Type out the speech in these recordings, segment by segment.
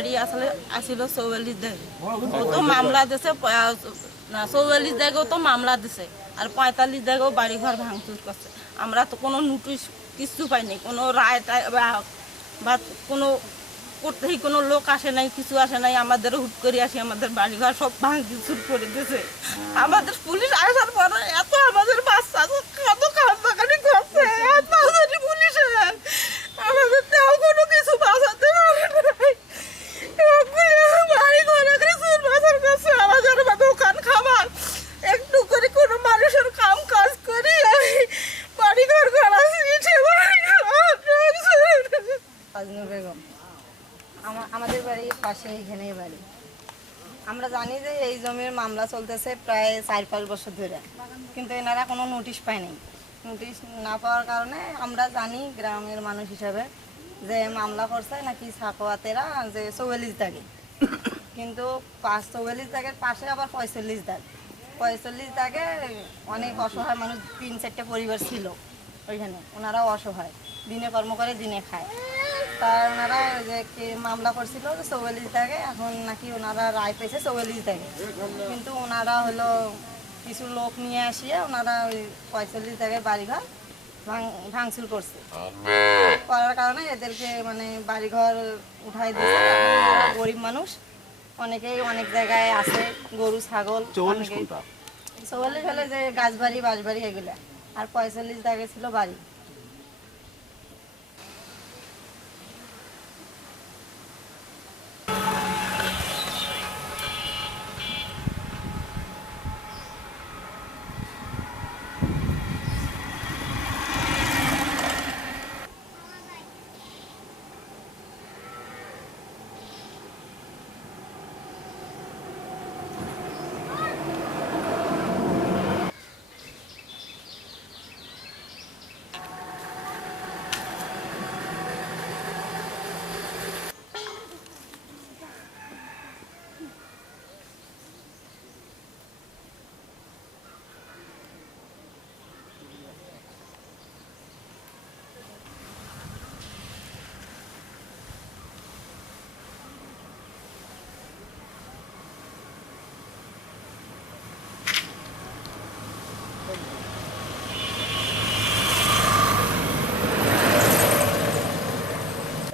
বাড়ি আসলে আসিল চৌয়াল্লিশ ও তো মামলা দিছে না চৌয়াল্লিশ জায়গাও তো মামলা দিছে, আর পঁয়তাল্লিশ জায়গাও বাড়ি ঘর ভাঙচুর করছে। আমরা তো কোনো নোটিশ কিছু পাইনি, কোনো রায় টায় বা- কোনো করতেই কোনো লোক আসে নাই, কিছু আসে নাই, আমাদের হুট করে আসি, আমাদের বাড়ি ঘর সব ভাঙচুর করে দিয়েছে আমাদের পুলিশ আসার পরে এত আমাদের বাচ্চা, কত কান্দাকাটি করছে যদি পুলিশ এলেন, আমাদের তেও কোনো কিছু বাঁচাতে পারে নাই বাড়ি ঘরে করে চুর বাজার করছে আমাদের বা দোকান খাবার একটু করে কোনো মানুষের কাম কাজ করি আমি বাড়ি ঘর করা শিখে বাড়ি ঘর আজনুর বেগম আমা- আমাদের বাড়ির পাশে এখানেই বাড়ি আমরা জানি যে এই জমির মামলা চলতেছে প্রায় চার পাঁচ বছর ধরে। কিন্তু এনারা কোনো নোটিশ পায়নি নোটিশ না পাওয়ার কারণে আমরা জানি গ্রামের মানুষ হিসাবে যে মামলা করছে নাকি সাকোয়াতেরা যে চৌয়াল্লিশ দাগে। কিন্তু পাঁচ চৌয়াল্লিশ দাগের পাশে আবার পঁয়তাল্লিশ দাগ। পঁয়তাল্লিশ দাগে অনেক অসহায় মানুষ, তিন চারটে পরিবার ছিল ওইখানে। ওনারাও অসহায়। দিনে কর্ম করে দিনে খায়। তা ওনারা যে কে মামলা করছিল যে চৌয়াল্লিশ দাগে এখন নাকি ওনারা রায় পেয়েছে চৌয়াল্লিশ দাগে। কিন্তু ওনারা হলো কিছু লোক নিয়ে আসিয়ে ওনারা ওই পঁয়তাল্লিশ দাগে বাড়িঘর ভাঙ ভাঙচুর করছে। করার কারণে এদেরকে মানে বাড়িঘর উঠাই দিয়েছে। গরিব মানুষ। অনেকেই অনেক জায়গায় আছে গরু ছাগল চৌয়াল্লিশ হলে যে গাছবাড়ি বাঁশবাড়ি এগুলা। আর পঁয়তাল্লিশ দাগে ছিল বাড়ি।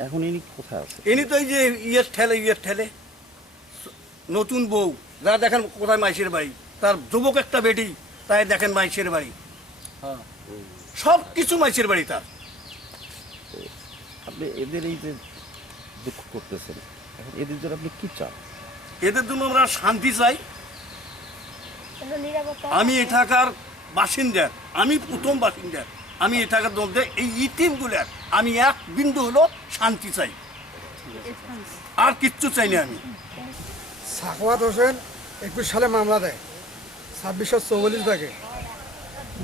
এখন ইনি কোথায় আছে ইনি তো এই যে ইয়ের ঠেলে ইয়ের ঠেলে। নতুন বউ। যা দেখেন কোথায় মাইসের বাড়ি। তার যুবক একটা বেটি তাই দেখেন মাইসের বাড়ি। হ্যাঁ। সব কিছু মাইসের বাড়ি তার। আপনি এদের এই যে দুঃখ করতেছেন এখন এদের জন্য আপনি কি চান? এদের জন্য আমরা শান্তি চাই। আমি এঠাকার বাসিন্দার আমি প্রথম বাসিন্দার। আমি এঠাকার মধ্যে এই ইতিমগুলার আমি এক বিন্দু হলো শান্তি চাই। আর কিচ্ছু চাই না আমি। সাকওয়াত হোসেন একুশ সালে মামলা দেয়, ছাব্বিশশো চৌচল্লিশ দাগে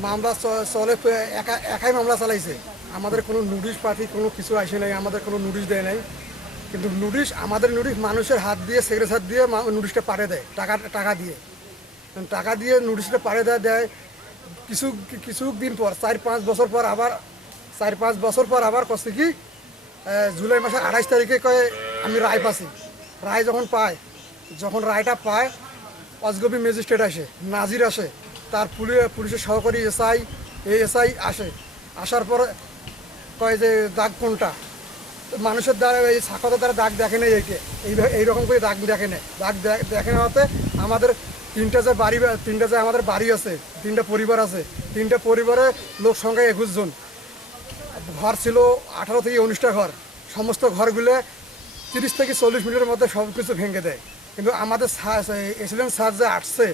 মামলা চলে একা, একাই মামলা চালাইছে। আমাদের কোনো নোটিশ পাঠি, কোনো কিছু আসে নাই, আমাদের কোনো নোটিশ দেয় নাই। কিন্তু নোটিশ আমাদের নোটিশ মানুষের হাত দিয়ে সেক্রেটারি দিয়ে নোটিশটা পাঠিয়ে দেয়, টাকা টাকা দিয়ে। টাকা দিয়ে নোটিশটা পাড়ে দেয় দেয় কিছু কিছু দিন পর, চার পাঁচ বছর পর আবার চার পাঁচ বছর পর আবার কষ্ট কি জুলাই মাসের আঠাইশ তারিখে কয়ে আমি রায় পাচ্ছি রায় যখন পায়, যখন রায়টা পায়, অজগবি ম্যাজিস্ট্রেট আসে, নাজির আসে, তার পুলিশ পুলিশের সহকারী এসআই এই এসআই আসে। আসার পর কয় যে দাগ কোনটা? মানুষের দ্বারা এই সাক্ষরতার দ্বারা দাগ দেখে নেই এইকে এইভাবে এইরকম করে দাগ দেখে নেয়। দাগ দেখে নেওয়াতে আমাদের তিনটা যে বাড়ি, তিনটা যে আমাদের বাড়ি আছে, তিনটা পরিবার আছে, তিনটা পরিবারে লোক সংখ্যা একুশ জন। ঘর ছিল আঠারো থেকে উনিশটা ঘর। সমস্ত ঘরগুলো তিরিশ থেকে চল্লিশ মিনিটের মধ্যে সব কিছু ভেঙে দেয়। কিন্তু আমাদের এক্সিলেন্ট স্যার যে আসছে,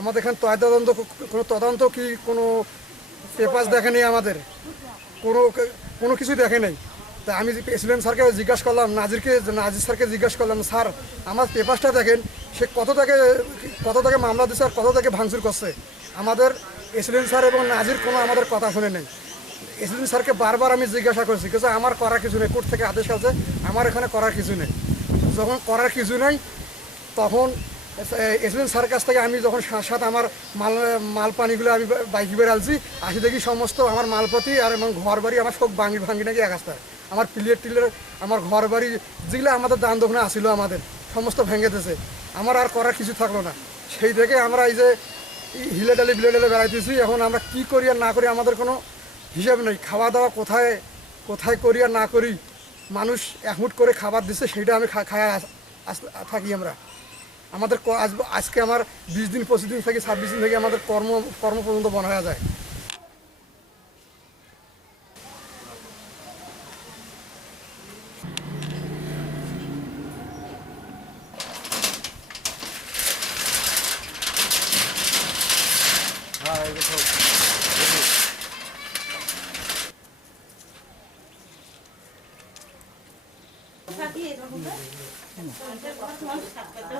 আমাদের এখানে তদন্ত কোনো তদন্ত কি কোনো পেপার দেখে নেই আমাদের? কোনো কোনো কিছু দেখে নেই। তা আমি প্রেসিডেন্ট স্যারকে জিজ্ঞাসা করলাম, নাজিরকে, নাজির স্যারকে জিজ্ঞাসা করলাম, স্যার, আমার পেপারসটা দেখেন, সে কত থেকে কত থেকে মামলা দিচ্ছে আর কত থেকে ভাঙচুর করছে? আমাদের প্রেসিডেন্ট স্যার এবং নাজির কোনো আমাদের কথা শুনে নেই। এসিডেন্ট স্যারকে বারবার আমি জিজ্ঞাসা করছি কিন্তু আমার করার কিছু নেই, কোর্ট থেকে আদেশ আছে, আমার এখানে করার কিছু নেই। যখন করার কিছু নেই, তখন এসিডেন্ট স্যার কাছ থেকে আমি যখন সাথে আমার মাল মাল পানিগুলো আমি বাইকে বেড়ালছি আসি দেখি সমস্ত আমার মালপাতি আর এবং ঘর বাড়ি আমার সব ভাঙি ভাঙি নাকি এক রাস্তায় আমার প্লেট টিলের, আমার ঘর বাড়ি যেগুলো আমাদের দান দোকানে আসিল আমাদের, সমস্ত ভেঙে দিয়েছে। আমার আর করার কিছু থাকল না। সেই থেকে আমরা এই যে হিলে ডালে বিলে ডালে বেড়াইতেছি, এখন আমরা কি করি আর না করি আমাদের কোনো হিসাব নেই খাওয়া দাওয়া কোথায় কোথায় করি আর না করি, মানুষ একমুট করে খাবার দিচ্ছে সেটা আমি খায় থাকি আমরা। আমাদের আজকে আমার বিশ দিন, পঁচিশ দিন থেকে, ছাব্বিশ দিন থেকে আমাদের কর্ম কর্ম পর্যন্ত বনা যায়।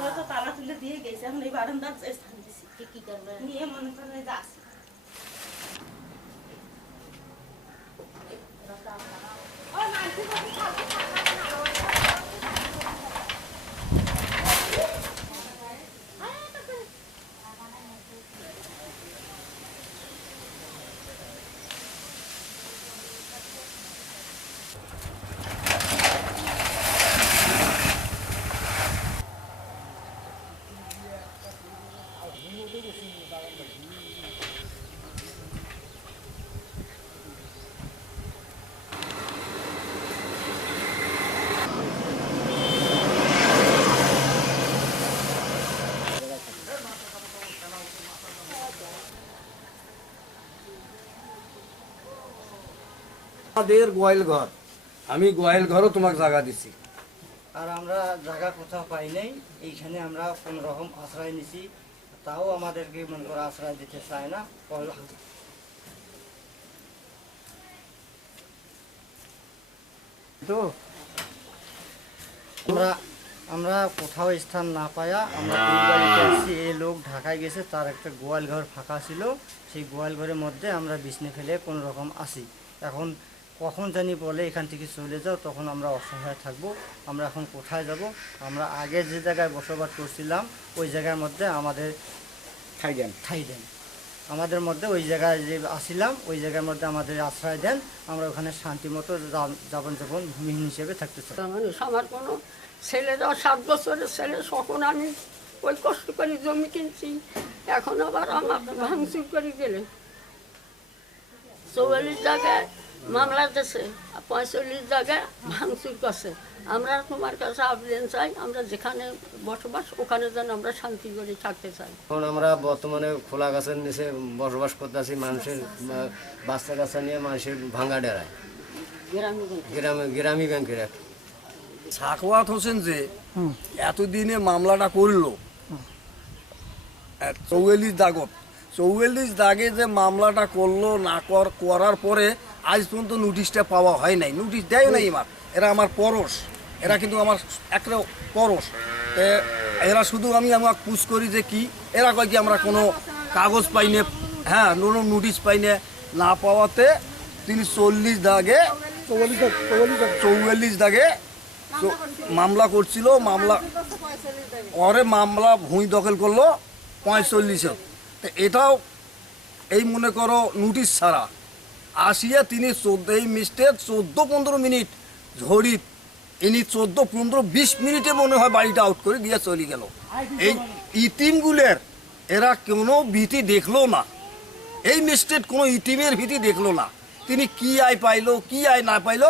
হয়তো তালা তুলে দিয়ে গেছে। এখন এই বারান্দার স্থান দিছি। কি করবে? নিয়ে মনে করেন আসি। আমাদের গোয়াল ঘর। আমি গোয়াল ঘরও তোমাকে জায়গা দিছি। আর আমরা জায়গা কোথাও পাই নাই এইখানে আমরা কোন রকম আশ্রয় নিছি তাও আমাদেরকে মনে করে আশ্রয় দিতে চায় না তো? আমরা আমরা কোথাও স্থান না পায়া আমরা এই এই লোক ঢাকায় গেছে তার একটা গোয়াল ঘর ফাঁকা ছিল সেই গোয়াল ঘরের মধ্যে আমরা বিছনে ফেলে কোন রকম আসি। এখন কখন জানি বলে এখান থেকে চলে যাও তখন আমরা অসহায় থাকব। আমরা এখন কোথায় যাব? আমরা আগে যে জায়গায় বসবাস করছিলাম ওই জায়গার মধ্যে আমাদের খাই দেন ঠাই দেন আমাদের মধ্যে ওই জায়গায় যে আসিলাম ওই জায়গার মধ্যে আমাদের আশ্রয় দেন। আমরা ওখানে শান্তি মতো যাপন যাপন ভূমিহীন হিসেবে থাকতে চাই। মানুষ আমার কোনো ছেলে যাও সাত বছরের ছেলে তখন আমি ওই কষ্ট করে জমি কিনছি। এখন আবার আমার ভাঙচুর করে গেলে। চৌয়াল্লিশ জায়গায় মামলা আর পঁয়তাল্লিশ জায়গায় ভাঙচুর করছে। আমরা তোমার কাছে আবেদন চাই আমরা যেখানে বসবাস ওখানে যেন আমরা শান্তি করে থাকতে চাই। এখন আমরা বর্তমানে খোলা গাছের নিচে বসবাস করতেছি মানুষের বাচ্চা কাচ্চা নিয়ে মানুষের ভাঙ্গা ডেরায়। গ্রামে গ্রামে ব্যাংকের সাকওয়াত হোসেন যে এতদিনে মামলাটা করল চৌয়াল্লিশ দাগত। চৌয়াল্লিশ দাগে যে মামলাটা করল না কর করার পরে আজ পর্যন্ত নোটিশটা পাওয়া হয় নাই। নোটিশ দেয় নাই আমার এরা আমার পরশ। এরা কিন্তু আমার একটা পরশ। এরা শুধু আমি আমাকে পুষ করি যে কি এরা কয় কি আমরা কোনো কাগজ পাই না হ্যাঁ কোনো নোটিশ পাই না না পাওয়াতে তিনি চল্লিশ দাগে চৌয়াল্লিশ দাগ- চৌয়াল্লিশ দাগে। চৌ- মামলা করছিল মামলা পরে মামলা ভূমি দখল করল পঁয়তাল্লিশে তো এটাও এই মনে করো নোটিশ ছাড়া। আসিয়া তিনি চোদ্দ এই মিস্টের চোদ্দ পনেরো মিনিট ঝড়ি ইনি চোদ্দ পনেরো বিশ মিনিটে মনে হয় বাড়িটা আউট করে দিয়ে চলে গেল। এই ইতিমগুলের এরা কোনো ভীতি দেখল না। এই মিস্টেট কোনো ইটিমের ভীতি দেখল না। তিনি কি আয় পাইলো, কি আয় না পাইলো,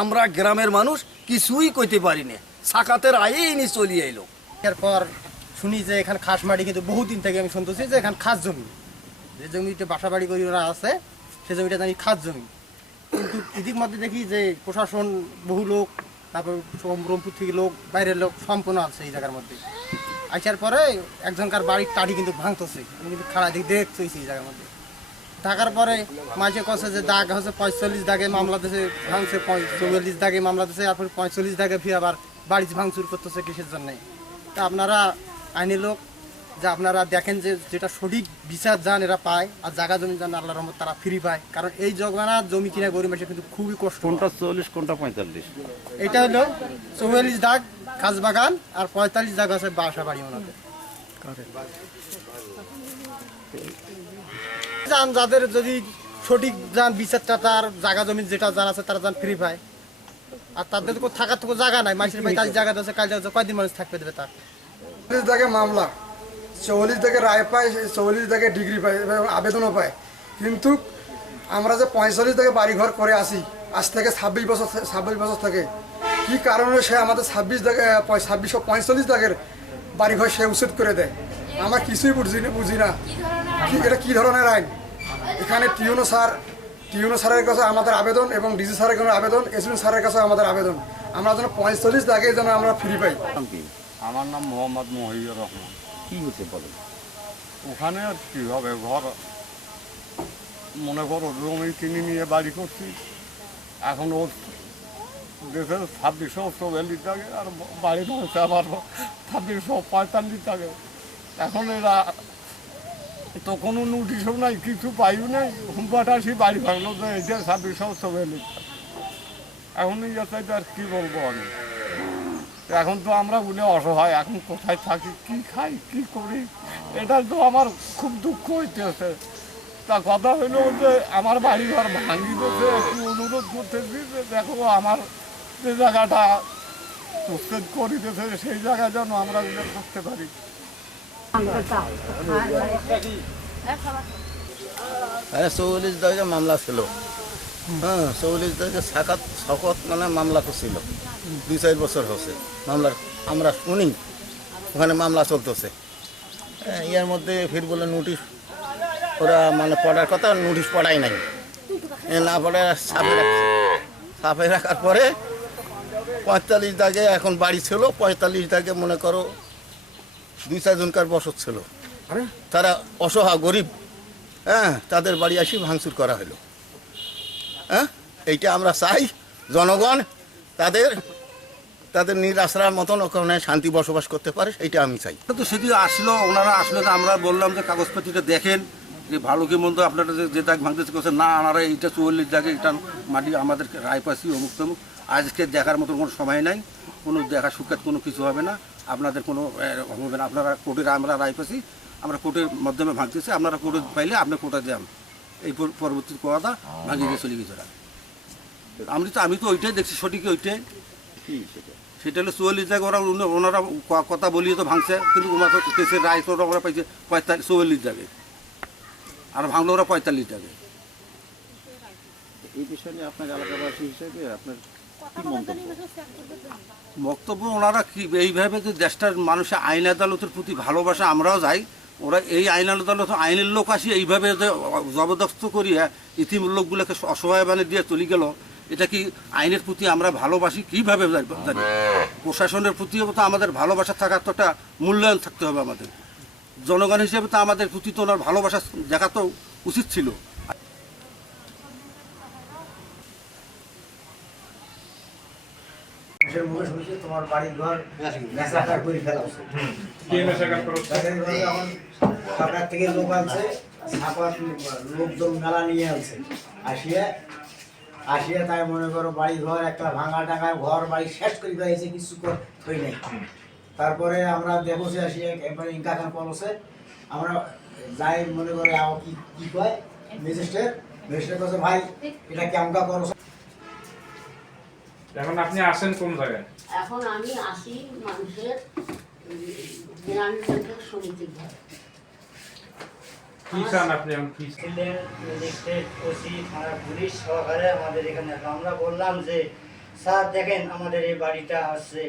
আমরা গ্রামের মানুষ কিছুই কইতে পারি না। সাকাতের আয়েই ইনি চলিয়ে এলো। এরপর শুনি যে এখানে খাস মাটি কিন্তু বহুদিন থেকে আমি শুনতেছি যে এখানে খাস জমি। যে জমিতে বাসা বাড়ি করি ওরা আছে। সে জমিটা জানি খাস জমি। কিন্তু এদিক মধ্যে দেখি যে প্রশাসন, বহু লোক, তারপর রংপুর থেকে লোক, বাইরের লোক সম্পূর্ণ আছে এই জায়গার মধ্যে। আসার পরে একজনকার বাড়ির টাড়ি কিন্তু ভাঙতেছে। আমি কিন্তু খাড়া দিক দেখতেছি এই জায়গার মধ্যে। থাকার পরে মাঝে কছে যে দাগ, হচ্ছে পঁয়তাল্লিশ দাগে মামলা দিয়েছে ভাঙছে চৌয়াল্লিশ দাগে মামলা দিয়েছে তারপর পঁয়তাল্লিশ দাগে ফিরে আবার বাড়ি ভাঙচুর করতেছে কিসের জন্যে। তা আপনারা আইনি লোক যে আপনারা দেখেন যে যেটা সঠিক বিচার যান এরা পায় আর জায়গা জমি যান আল্লাহ রহমত তারা ফ্রি পায়। কারণ এই জগমানা জমি কিনা গরিব মানুষের কিন্তু খুবই কষ্ট কোনটা চল্লিশ কোনটা পঁয়তাল্লিশ? এটা হলো চৌয়াল্লিশ দাগ কাজ বাগান আর পঁয়তাল্লিশ দাগ আছে বাসা বাড়ি ওনাদের। যান যাদের যদি সঠিক যান বিচারটা তার জায়গা জমি যেটা জান আছে তারা যান ফ্রি পায়। আর তাদের তো থাকার তো জায়গা নাই। মানুষের বাড়ি তাদের জায়গা দিচ্ছে কাল কয়দিন মানুষ থাকবে দেবে তার? দাগে মামলা। চল্লিশ থেকে রায় পায় চল্লিশ থেকে ডিগ্রি পায় আবেদনও পায়। কিন্তু আমরা যে পঁয়তাল্লিশ দাগে বাড়িঘর করে আসি আজ থেকে ছাব্বিশ বছর ছাব্বিশ বছর থেকে কি কারণে সে আমাদের ছাব্বিশ দাগে ছাব্বিশশো পঁয়তাল্লিশ দাগের বাড়িঘর সে উচ্ছেদ করে দেয়? আমরা কিছুই বুঝি না বুঝি না। কি এটা কী ধরনের আইন? এখানে টিউনো স্যার টিউনো স্যারের কাছে আমাদের আবেদন এবং ডিজি স্যারের কাছে আবেদন এসিন স্যারের কাছে আমাদের আবেদন। আমরা যেন পঁয়তাল্লিশ দাগে যেন আমরা ফ্রি পাই। আমার নাম মোহাম্মদ মহিউর রহমান। কি হচ্ছে বলেন? ওখানে আর কি হবে? ঘর, মনে করো, জমি কিনে নিয়ে বাড়ি করছি। এখন ও দেশে ছাব্বিশশো চল্লিশ টাকা আর বাড়ি ভাঙছে আবার ছাব্বিশশো পঁয়তাল্লিশ টাকা এখন এরা তো কোনো নোটিশও নাই, কিছু পাইও নাই। হুম্পাটাসি বাড়ি ভাঙলো যে এটা ছাব্বিশশো চল্লিশ এখন এই আর কী বলব আমি? এখন তো আমরা বলে অসহায়, এখন কোথায় থাকি, কি খাই, কি করি? এটা তো আমার খুব দুঃখ হইতেছে। তা কথা হইল যে আমার বাড়ি ঘর ভাঙি দিতে একটু অনুরোধ করতেছি যে দেখো আমার যে জায়গাটা উচ্ছেদ করে দিতেছে সেই জায়গায় যেন আমরা করতে পারি। হ্যাঁ চৌল্লিশ দাগে মামলা ছিল। হ্যাঁ চৌল্লিশ দাগে সাকাত, শকত মানে মামলা করছিল। দুই চার বছর হচ্ছে মামলার আমরা শুনি ওখানে মামলা চলতেছে। ইয়ার মধ্যে ফির বলে নোটিশ ওরা মানে পড়ার কথা নোটিশ পড়াই নাই। না পড়ে সাপে রাখছে। সাপে রাখার পরে পঁয়তাল্লিশ দাগে এখন বাড়ি ছিল পঁয়তাল্লিশ দাগে মনে করো দুই চারজনকার বসত ছিল। তারা অসহা গরিব হ্যাঁ তাদের বাড়ি আসি ভাঙচুর করা হলো। হ্যাঁ এইটা আমরা চাই জনগণ তাদের তাদের নিরাশ্রার মতন ওখানে শান্তি বসবাস করতে পারে সেইটা আমি চাই। তো সেটি আসলো ওনারা আসলে তো আমরা বললাম যে কাগজপত্রটা দেখেন যে ভালো কি মন্দ আপনারা যে দাগ ভাঙতেছে করছেন না আনারা এইটা চুয়াল্লিশ দাগে এটা মাটি আমাদের রায় পাচ্ছি অমুক তমুক। আজকে দেখার মতো কোনো সময় নাই কোনো দেখা সুখ্যাত কোনো কিছু হবে না। আপনাদের কোনো হবে না। আপনারা কোর্টের আমরা রায় পাচ্ছি আমরা কোর্টের মাধ্যমে ভাঙতেছি। আপনারা কোর্টে পাইলে আপনি কোর্টে দেন এই পরবর্তী কথা ভাঙিয়ে চলে গেছে ওরা। আমি তো আমি তো ওইটাই দেখছি সঠিক ওইটাই। কি সেটা? সেটা হলো চুয়াল্লিশ জায়গা ওরা ওনারা কথা বলিয়ে তো ভাঙছে কিন্তু ওরা তো কেসের রায় তো ওরা পাইছে পঁয়তাল্লিশ চুয়াল্লিশ জায়গায়। আর ভাঙলো ওরা পঁয়তাল্লিশ জায়গায়। এই বিষয় নিয়ে আপনার এলাকাবাসী হিসেবে আপনার বক্তব্য ওনারা কি এইভাবে যে দেশটার মানুষের আইন আদালতের প্রতি ভালোবাসা আমরাও যাই ওরা এই আইন আদালত আইনের লোক আসি এইভাবে যে জবরদস্ত করিয়া ইতিম লোকগুলোকে অসহায় বানিয়ে দিয়ে চলে গেল এটা কি আইনের প্রতি আমরা ভালোবাসি? কীভাবে জানি? প্রশাসনের প্রতিও তো আমাদের ভালোবাসা থাকার তো একটা মূল্যায়ন থাকতে হবে আমাদের। জনগণ হিসেবে তো আমাদের প্রতি তো ওনার ভালোবাসা দেখা তো উচিত ছিল। তোমার বাড়ির ঘর করে থেকে লোক আনছে লোকজন মেলা নিয়ে আনছে। আসিয়া আসিয়া তাই মনে করো বাড়ি ঘর একটা ভাঙা টাঙা ঘর বাড়ি শেষ করে ফেলেছে কিছু কর- থই নাই। তারপরে আমরা দেখছি আসিয়া একবার ইনকা খান পলসে। আমরা যাই মনে করে আও কি কি কয়? ম্যাজিস্ট্রেট। ম্যাজিস্ট্রেট কাছে ভাই এটা কেমকা করো এখন আপনি আসেন কোন জায়গায়? এখন আমি আসি মানুষের গ্রাম ব্যাংকের সমিতির ঘরে। কি চান আপনি? এখন কি ছিলেন ম্যাজিস্ট্রেট ওসি থানা পুলিশ সহকারে আমাদের এখানে আমরা বললাম যে স্যার দেখেন আমাদের এই বাড়িটা আছে।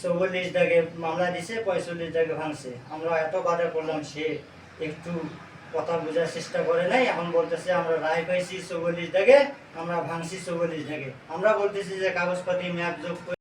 চৌচল্লিশ দাগে মামলা দিছে পঁয়তাল্লিশ দাগে ভাঙছে। আমরা এত বাধা করলাম সে একটু কথা বোঝার চেষ্টা করে নাই। এখন বলতেছে আমরা রায় পাইছি চৌচল্লিশ দাগে আমরা ভাঙছি চৌচল্লিশ দাগে। আমরা বলতেছি যে কাগজপাতি ম্যাপ যোগ